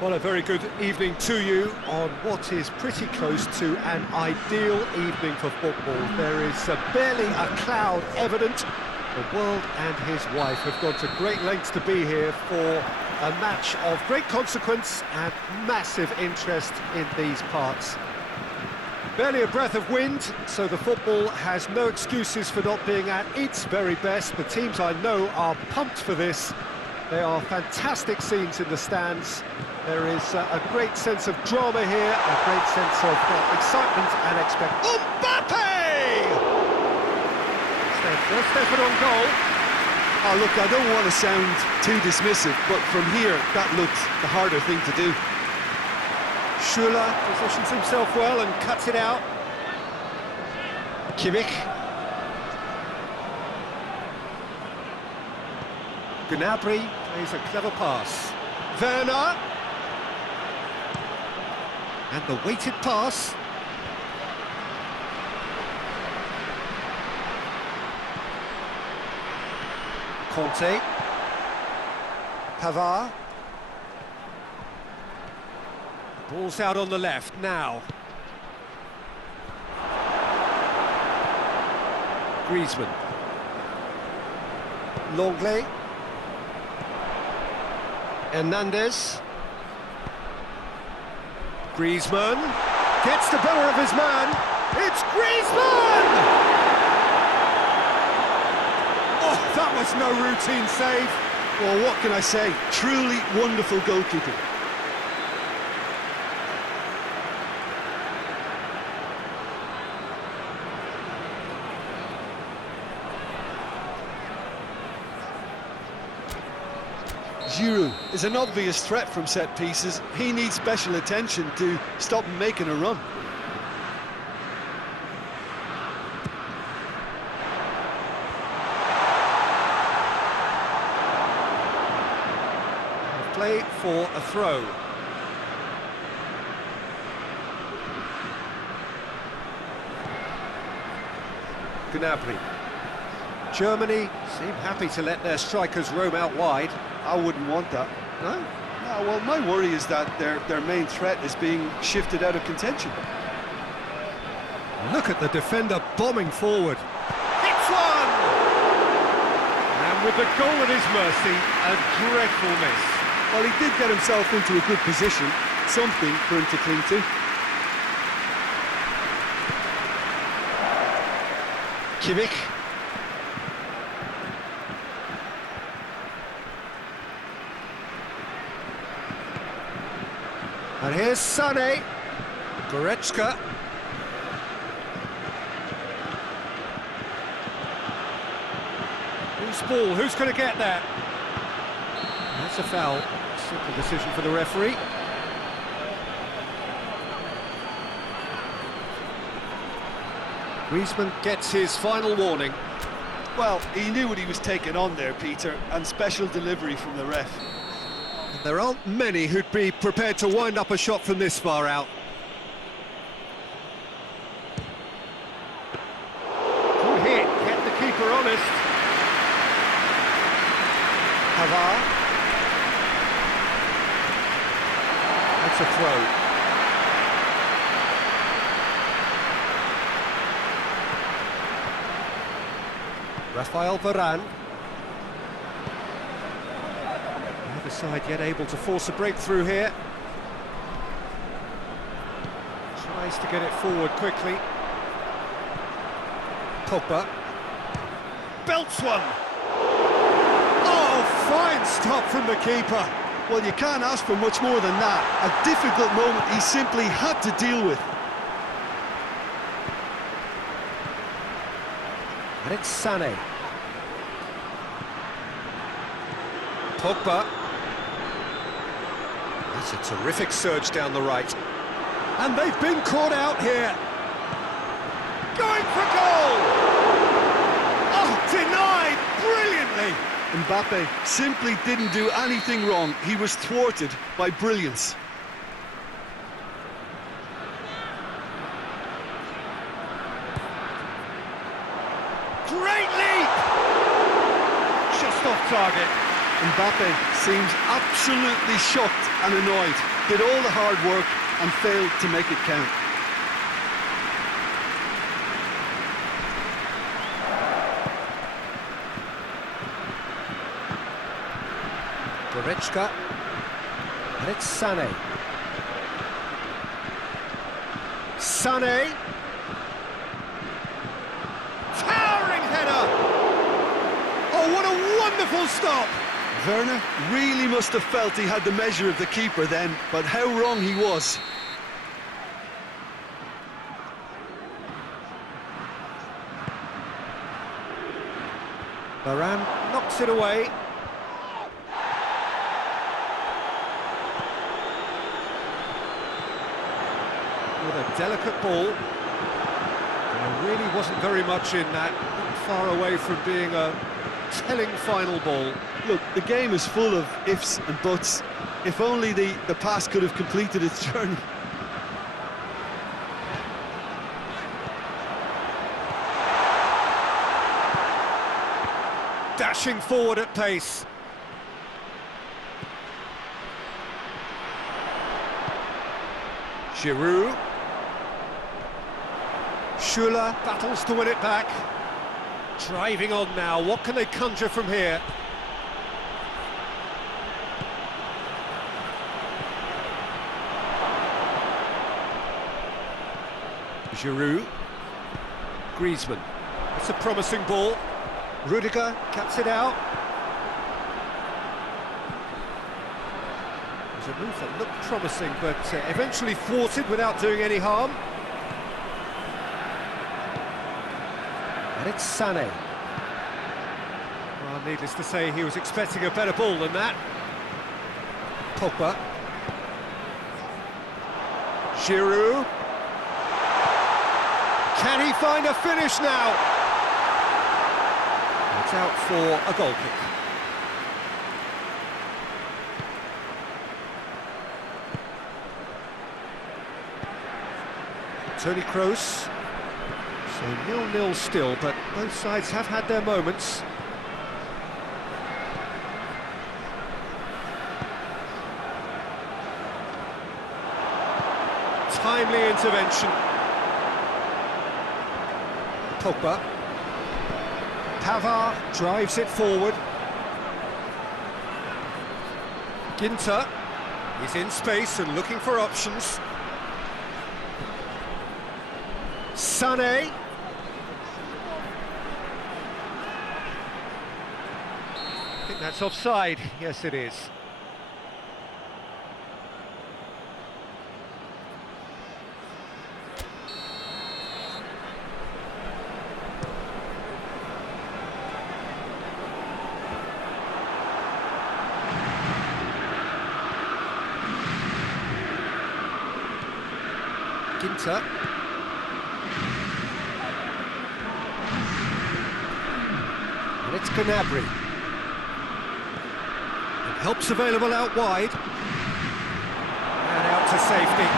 Well, a very good evening to you on what is pretty close to an ideal evening for football. There is barely a cloud evident. The world and his wife have gone to great lengths to be here for a match of great consequence and massive interest in these parts. Barely a breath of wind, so the football has no excuses for not being at its very best. The teams I know are pumped for this. There are fantastic scenes in the stands. There is a great sense of drama here, a great sense of excitement and expectation. Mbappe! Stefan on goal. Oh, look, I don't want to sound too dismissive, but from here, that looked the harder thing to do. Schuller positions himself well and cuts it out. Kimmich. Gnabry plays a clever pass. Werner. And the weighted pass. Conte. Pavard. Ball's out on the left now. Griezmann. Longley. Hernandez. Griezmann gets the better of his man. It's Griezmann! Oh, that was no routine save. Well, what can I say? Truly wonderful goalkeeping. Giroud is an obvious threat from set pieces. He needs special attention to stop him making a run. Play for a throw. Gnabry. Germany seem happy to let their strikers roam out wide. I wouldn't want that. No? No, well, my worry is that their main threat is being shifted out of contention. Look at the defender bombing forward. Hits one! And with the goal at his mercy, a dreadful miss. Well, he did get himself into a good position, something for him to cling to. Kimmich. And here's Sané. Goretzka. Who's ball? Who's going to get that? That's a foul. Simple decision for the referee. Griezmann gets his final warning. Well, he knew what he was taking on there, Peter, and special delivery from the ref. There aren't many who'd be prepared to wind up a shot from this far out. Good hit, kept the keeper honest. Pavard. That's a throw. Rafael Varane. Neither side yet able to force a breakthrough here. Tries to get it forward quickly. Pogba. Belts one! Oh, fine stop from the keeper. Well, you can't ask for much more than that. A difficult moment he simply had to deal with. And it's Sané. Pogba. That's a terrific surge down the right. And they've been caught out here. Going for goal! Oh, denied brilliantly! Mbappe simply didn't do anything wrong. He was thwarted by brilliance. Great leap! Just off target. Mbappe seems absolutely shocked and annoyed. Did all the hard work and failed to make it count. Goretzka. And it's Sané. Sané. Towering header! Oh, what a wonderful stop! Werner really must have felt he had the measure of the keeper then, but how wrong he was. Varane knocks it away. With a delicate ball. There really wasn't very much in that, not far away from being a telling final ball. Look, the game is full of ifs and buts. If only the pass could have completed its journey. Dashing forward at pace. Giroud. Schuller battles to win it back. Driving on now, what can they conjure from here? Giroud. Griezmann. It's a promising ball. Rudiger cuts it out. There's a move that looked promising, but eventually thwarted without doing any harm. And it's Sané. Well, needless to say, he was expecting a better ball than that. Pogba. Giroud. Can he find a finish now? It's out for a goal kick. Toni Kroos. So 0-0 still, but both sides have had their moments. Timely intervention. Pogba. Pavard drives it forward. Ginter. He's in space and looking for options. Sané. I think that's offside. Yes, it is. Ginter. And it's Gnabry. And help's available out wide. And out to safety.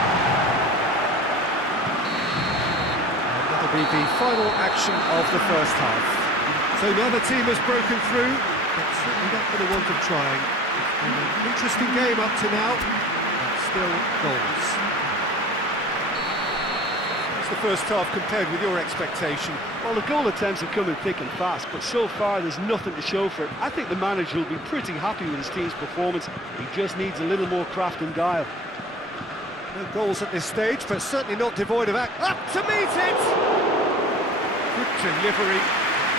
And that'll be the final action of the first half. So neither team has broken through, but certainly not for the want of trying. And an interesting game up to now, but still goals. The first half compared with your expectation? Well, the goal attempts are coming thick and fast, but so far there's nothing to show for it. I think the manager will be pretty happy with his team's performance. He just needs a little more craft and guile. No goals at this stage, but certainly not devoid of act. Up to meet it! Good delivery,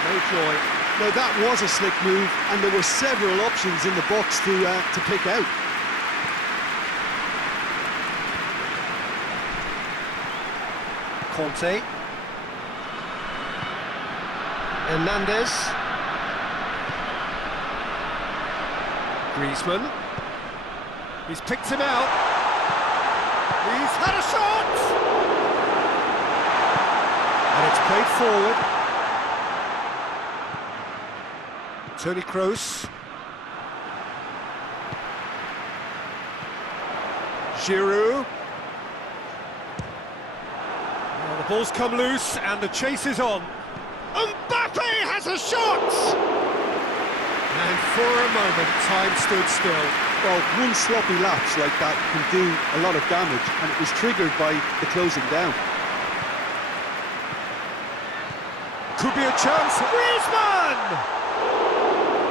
no joy. Now that was a slick move, and there were several options in the box to pick out. Conte. Hernandez. Griezmann. He's picked him out. He's had a shot! And it's played forward. Toni Kroos. Giroud. The ball's come loose and the chase is on. Mbappe has a shot! And for a moment, time stood still. Well, one sloppy lapse like that can do a lot of damage, and it was triggered by the closing down. Could be a chance. Griezmann!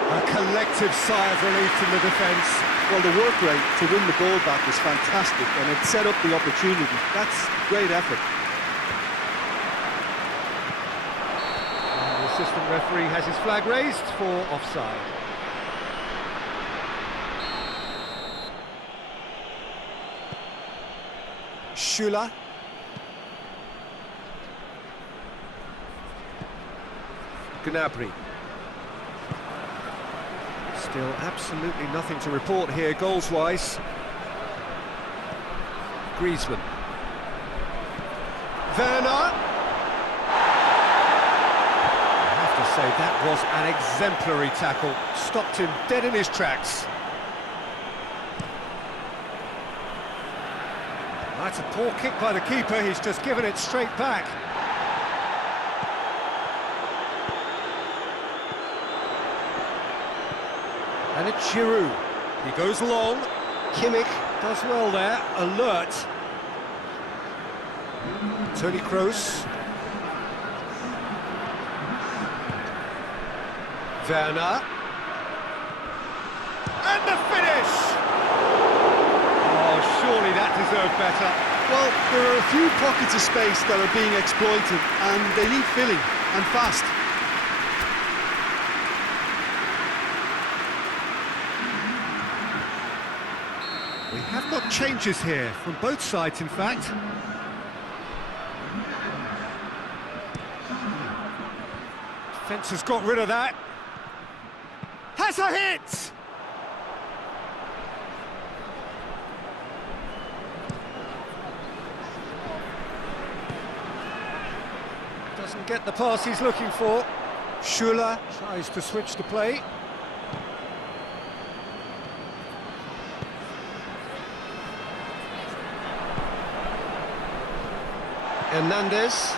A collective sigh of relief from the defence. Well, the work rate to win the ball back was fantastic, and it set up the opportunity. That's great effort. And the assistant referee has his flag raised for offside. Schüller. Gnabry. Still absolutely nothing to report here goals-wise. Griezmann. Werner. I have to say, that was an exemplary tackle. Stopped him dead in his tracks. That's a poor kick by the keeper, he's just given it straight back. And it's Giroud. He goes long. Kimmich does well there. Alert. Toni Kroos. Werner. And the finish! Oh, surely that deserved better. Well, there are a few pockets of space that are being exploited, and they need filling, and fast. We have got changes here, from both sides in fact. Defence has got rid of that. Has a hit! Doesn't get the pass he's looking for. Schüller tries to switch the play. Hernandez.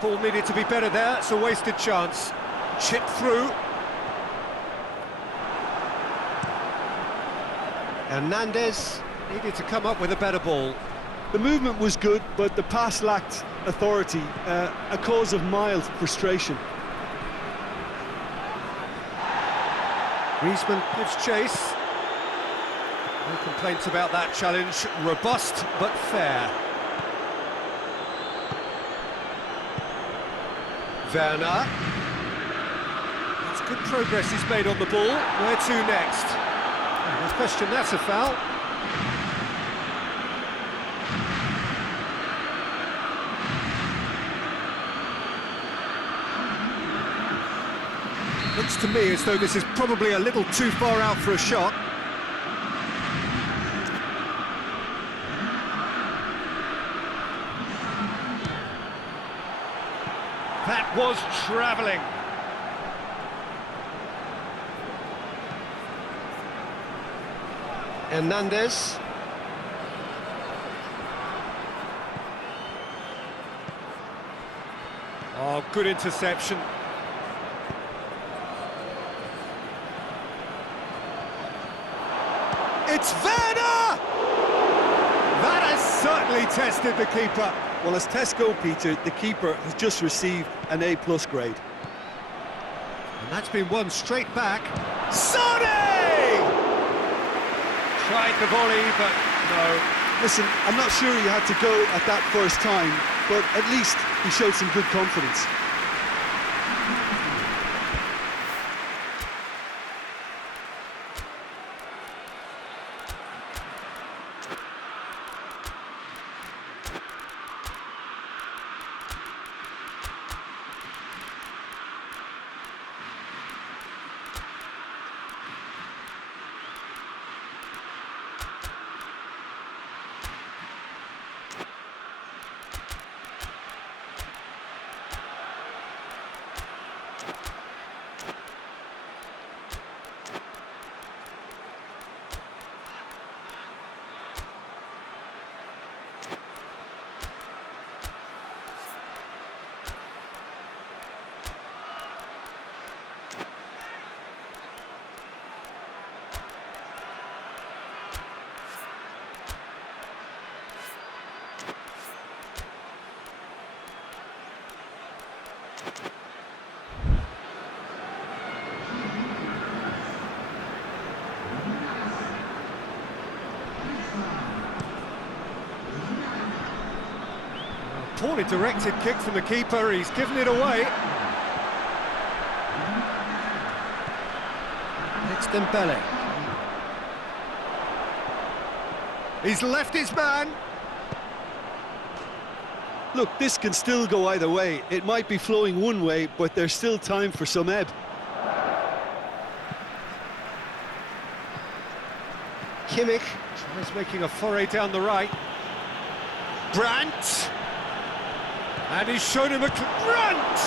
Ball needed to be better there, it's a wasted chance. Chip through. Hernandez needed to come up with a better ball. The movement was good, but the pass lacked authority, a cause of mild frustration. Griezmann gives chase. No complaints about that challenge. Robust but fair. Werner. That's good progress he's made on the ball. Where to next? No question, that's a foul. Looks to me as though this is probably a little too far out for a shot. That was travelling. Hernandez. Oh, good interception. It's Werner! That has certainly tested the keeper. Well, as tests go, Peter, the keeper has just received an A+ grade. And that's been won straight back. Sonny! Tried the volley, but no. Listen, I'm not sure he had to go at that first time, but at least he showed some good confidence. Poorly directed kick from the keeper, he's given it away. It's Dembele. He's left his man. Look, this can still go either way. It might be flowing one way, but there's still time for some ebb. Kimmich tries making a foray down the right. Brandt! And he's shown him a... Brandt!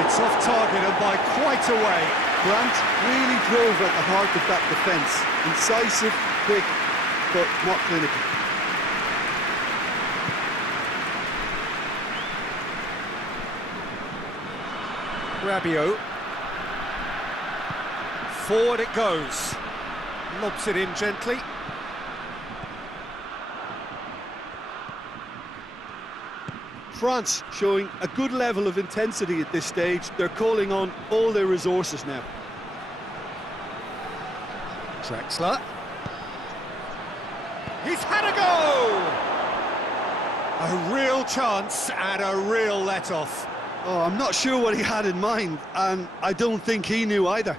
It's off target and by quite a way. Brandt really drove at the heart of that defence. Incisive, quick, but not clinical. Rabiot. Forward it goes. Lobs it in gently. France showing a good level of intensity at this stage. They're calling on all their resources now. Draxler. He's had a go! A real chance and a real let-off. Oh, I'm not sure what he had in mind, and I don't think he knew either.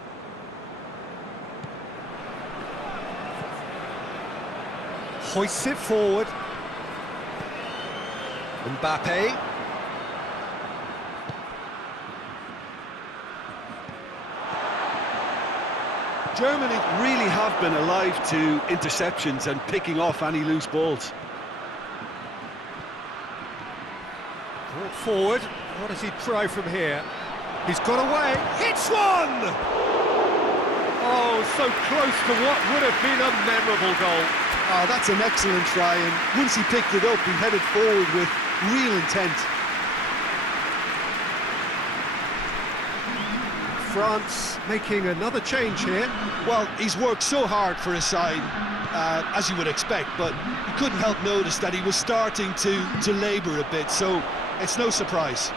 Hoists it forward. Mbappe. Germany really have been alive to interceptions and picking off any loose balls. Brought forward. What does he try from here? He's got away. Hits one! Oh, so close to what would have been a memorable goal. Oh, that's an excellent try, and once he picked it up, he headed forward with real intent. France making another change here. Well, he's worked so hard for his side, as you would expect, but you couldn't help notice that he was starting to labour a bit, so it's no surprise.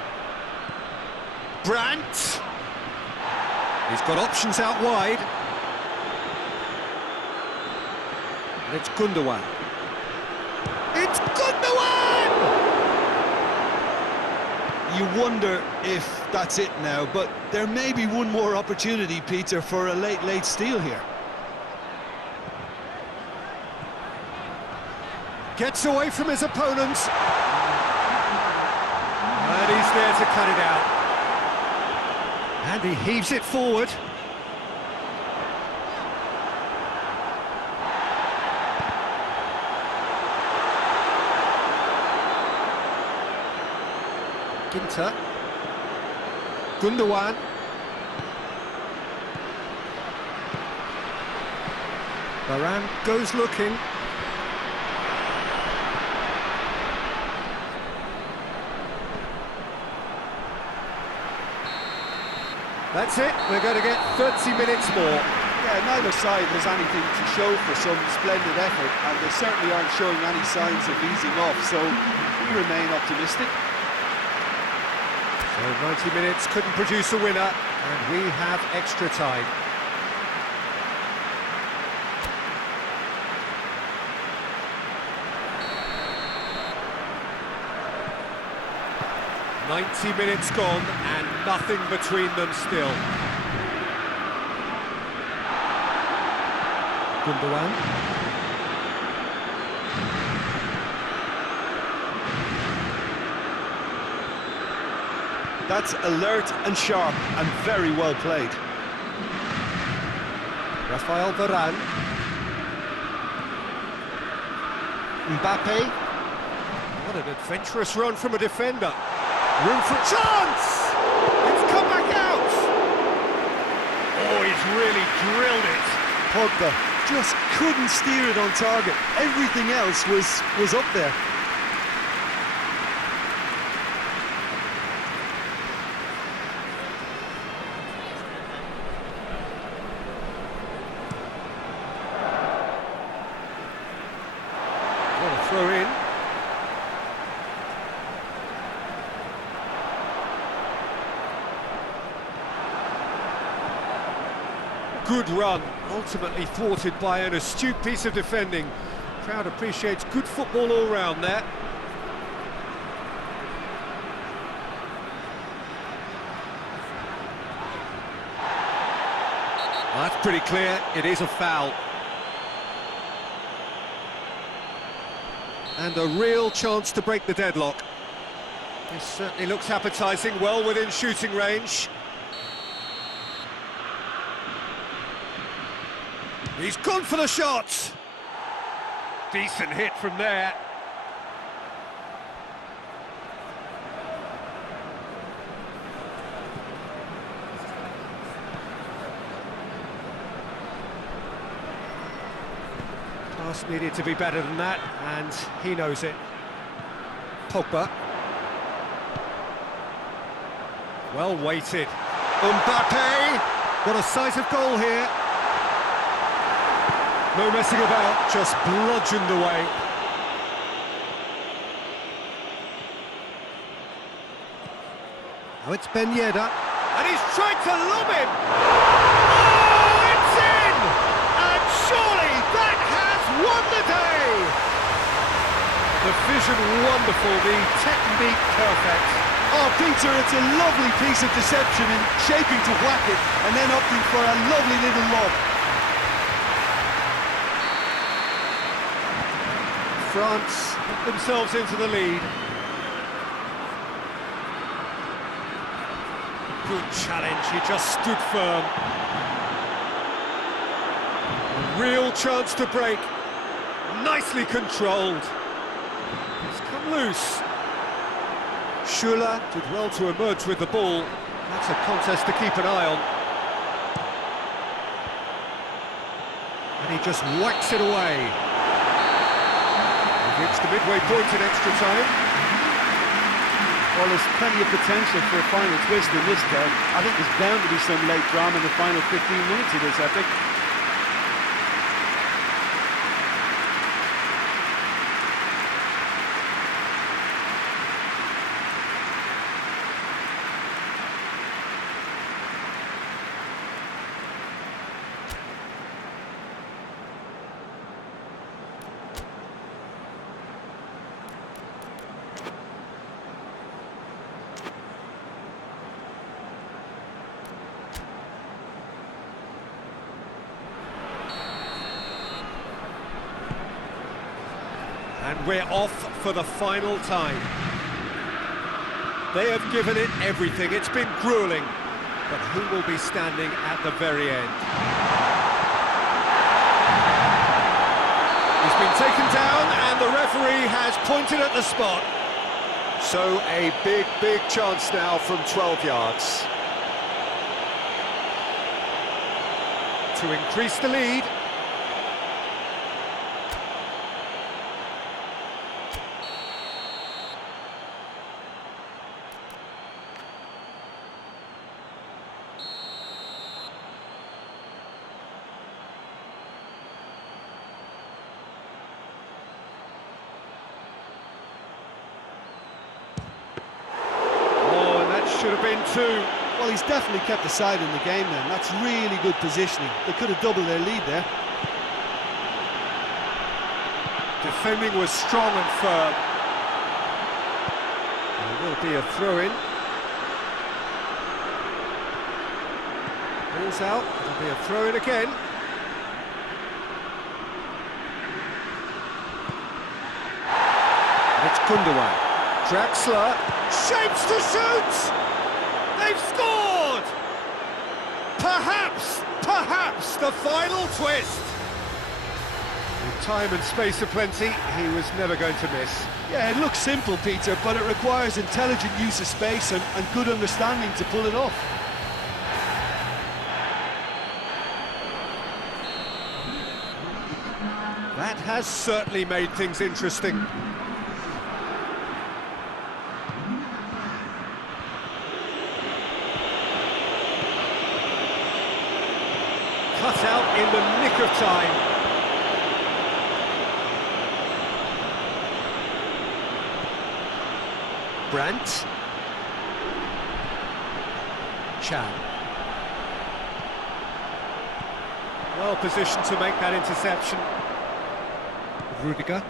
Brandt. He's got options out wide. And it's Gundogan. It's Gundogan! You wonder if that's it now, but there may be one more opportunity, Peter, for a late steal here. Gets away from his opponents. And he's there to cut it out. And he heaves it forward. Ginter. Gundogan. Varane goes looking. That's it, we're going to get 30 minutes more. Yeah, neither side has anything to show for some splendid effort, and they certainly aren't showing any signs of easing off, so we remain optimistic. So 90 minutes couldn't produce a winner, and we have extra time. "90 minutes gone and nothing between them still." Gundogan. That's alert and sharp and very well played. Rafael Varane. Mbappe. What an adventurous run from a defender. Room for chance! It's come back out! Oh, he's really drilled it. Pogba just couldn't steer it on target. Everything else was up there. What a throw in. good run, ultimately thwarted by an astute piece of defending. Crowd appreciates good football all round there. That's pretty clear, it is a foul. And a real chance to break the deadlock. This certainly looks appetising, well within shooting range. He's gone for the shot! Decent hit from there. Pass needed to be better than that, and he knows it. Pogba. Well weighted. Mbappe! Got a sight of goal here. No messing about, just bludgeoned away. Now it's Ben Yedder, and he's tried to lob him! Oh, it's in! And surely that has won the day! The vision wonderful, the technique perfect. Oh, Peter, it's a lovely piece of deception in shaping to whack it, and then opting for a lovely little lob. France put themselves into the lead. Good challenge, he just stood firm. A real chance to break. Nicely controlled. It's come loose. Schuller did well to emerge with the ball. That's a contest to keep an eye on. And he just whacks it away. It's the midway point in extra time. Well, there's plenty of potential for a final twist in this game. I think there's bound to be some late drama in the final 15 minutes of this epic. And we're off for the final time. They have given it everything. It's been gruelling. But who will be standing at the very end? He's been taken down and the referee has pointed at the spot. So a big chance now from 12 yards. To increase the lead. Should have been two. Well, he's definitely kept the side in the game then. That's really good positioning. They could have doubled their lead there. Defending was strong and firm. There will be a throw-in. Ball's out. There'll be a throw-in again. And it's Gundogan. Draxler shapes to shoot! They've scored! Perhaps the final twist! With time and space aplenty, he was never going to miss. Yeah, it looks simple, Peter, but it requires intelligent use of space and good understanding to pull it off. That has certainly made things interesting. Cut out in the nick of time. Brandt. Chan. Well positioned to make that interception. Rudiger.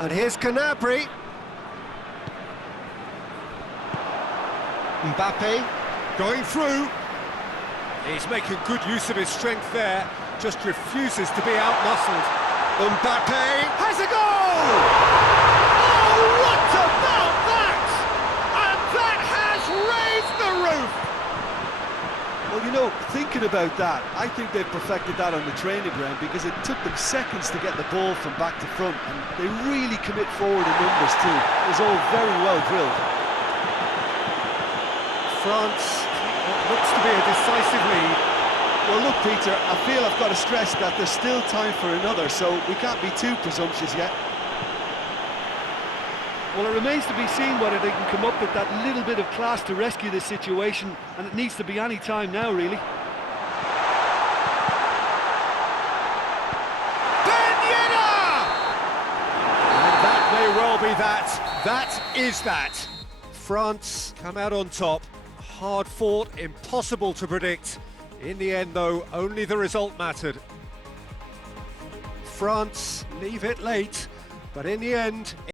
And here's Gnabry. Mbappe going through. He's making good use of his strength there, just refuses to be outmuscled. Mbappe has a goal! Oh, what about that? And that has raised the roof! Well, you know, thinking about that, I think they've perfected that on the training ground because it took them seconds to get the ball from back to front, and they really commit forward in numbers too. It was all very well drilled. France, what looks to be a decisive lead. Well, look, Peter, I feel I've got to stress that there's still time for another, so we can't be too presumptuous yet. Well, it remains to be seen whether they can come up with that little bit of class to rescue this situation, and it needs to be any time now, really. And that may well be that. That is that. France come out on top. Hard fought, impossible to predict. In the end, though, only the result mattered. France leave it late, but in the end...